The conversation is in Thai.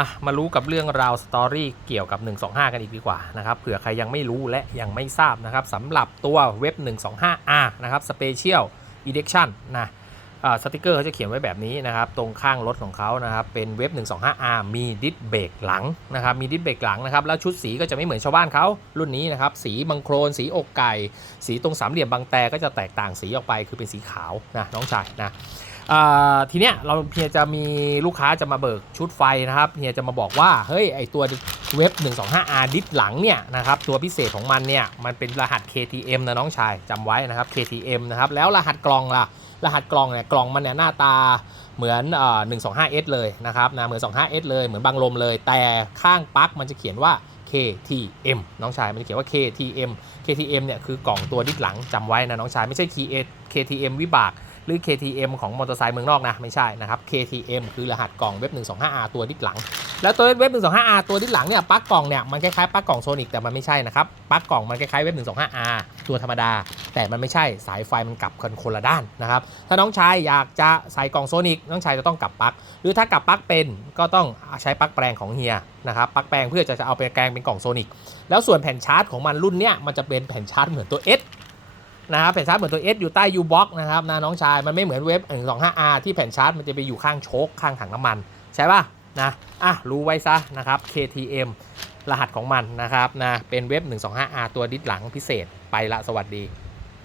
อะมารู้กับเรื่องราวสตอรี่เกี่ยวกับ 125 กันอีกดีกว่านะครับเผื่อใครยังไม่รู้และยังไม่ทราบนะครับสำหรับตัวเว็บ 125R นะครับ Special Edition นะ สติกเกอร์เขาจะเขียนไว้แบบนี้นะครับ ตรงข้างรถของเขานะครับ เป็นเว็บ 125R มีดิสเบรกหลังนะครับ มีดิสเบรกหลังนะครับ แล้วชุดสีก็จะไม่เหมือนชาวบ้านเขารุ่นนี้นะครับ สีบังโครน สีอกไก่ สีตรงสามเหลี่ยมบางแต่ก็จะแตกต่างสีออกไป คือเป็นสีขาวนะน้องชายนะทีเนี้ยเราเฮียจะมีลูกค้าจะมาเบิกชุดไฟนะครับเฮียจะมาบอกว่าเฮ้ยไอตัวเว็บ 125R ดิสหลังเนี่ยนะครับตัวพิเศษของมันเนี่ยมันเป็นรหัส KTM นะน้องชายจำไว้นะครับ KTM นะครับแล้วรหัสกล่องล่ะ รหัสกล่องเนี่ยกล่องมันเนี่ยหน้าตาเหมือนเอ่อ 125S เลยนะครับนะเหมือน 25S เลยเหมือนบางลมเลย แต่ข้างปลั๊กมันจะเขียนว่า KTM น้องชายมันจะเขียนว่า KTM KTM เนี่ยคือกล่องตัวดิสหลังจำไว้นะน้องชายไม่ใช่ KTM วิบาก หรือ KTM ของมอเตอร์ไซค์เมืองนอกนะไม่ใช่นะครับ KTM คือรหัสกล่องเว็บ 125R ตัวดิสหลัง แล้วตัวเว็บ 125R ตัวดิสหลังเนี่ยปลั๊กกล่องเนี่ยมันคล้ายๆปลั๊กกล่องโซนิกแต่มันไม่ใช่นะครับปลั๊กกล่องมันคล้ายๆเว็บ 125R ตัวธรรมดา แต่มันไม่ใช่สายไฟมันกลับกันคนละด้านนะครับ ถ้าน้องชายอยากจะใส่กล่องโซนิกน้องชายจะต้องกลับปลั๊กหรือถ้ากลับปลั๊กเป็นก็ต้องใช้ปลั๊กแปลงของเฮียนะครับปลั๊กแปลงเพื่อจะเอาไปแปลงเป็นกล่องโซนิกแล้วส่วนแผ่นชาร์จของมันรุ่นเนี้ยมันจะเป็นแผ่นชาร์จเหมือนตัว S นะครับแผ่นชาร์จเหมือนตัว S อยู่ใต้ U box นะครับนะน้องชายมันไม่เหมือนเว็บ 125R ที่แผ่นชาร์จมันจะไปอยู่ข้างโชคข้างถังน้ำมันใช่ป่ะนะอะรู้ไว้ซะนะครับ KTM รหัสของมันนะครับนะเป็นเว็บ 125R ตัวดิสหลังพิเศษไปละสวัสดี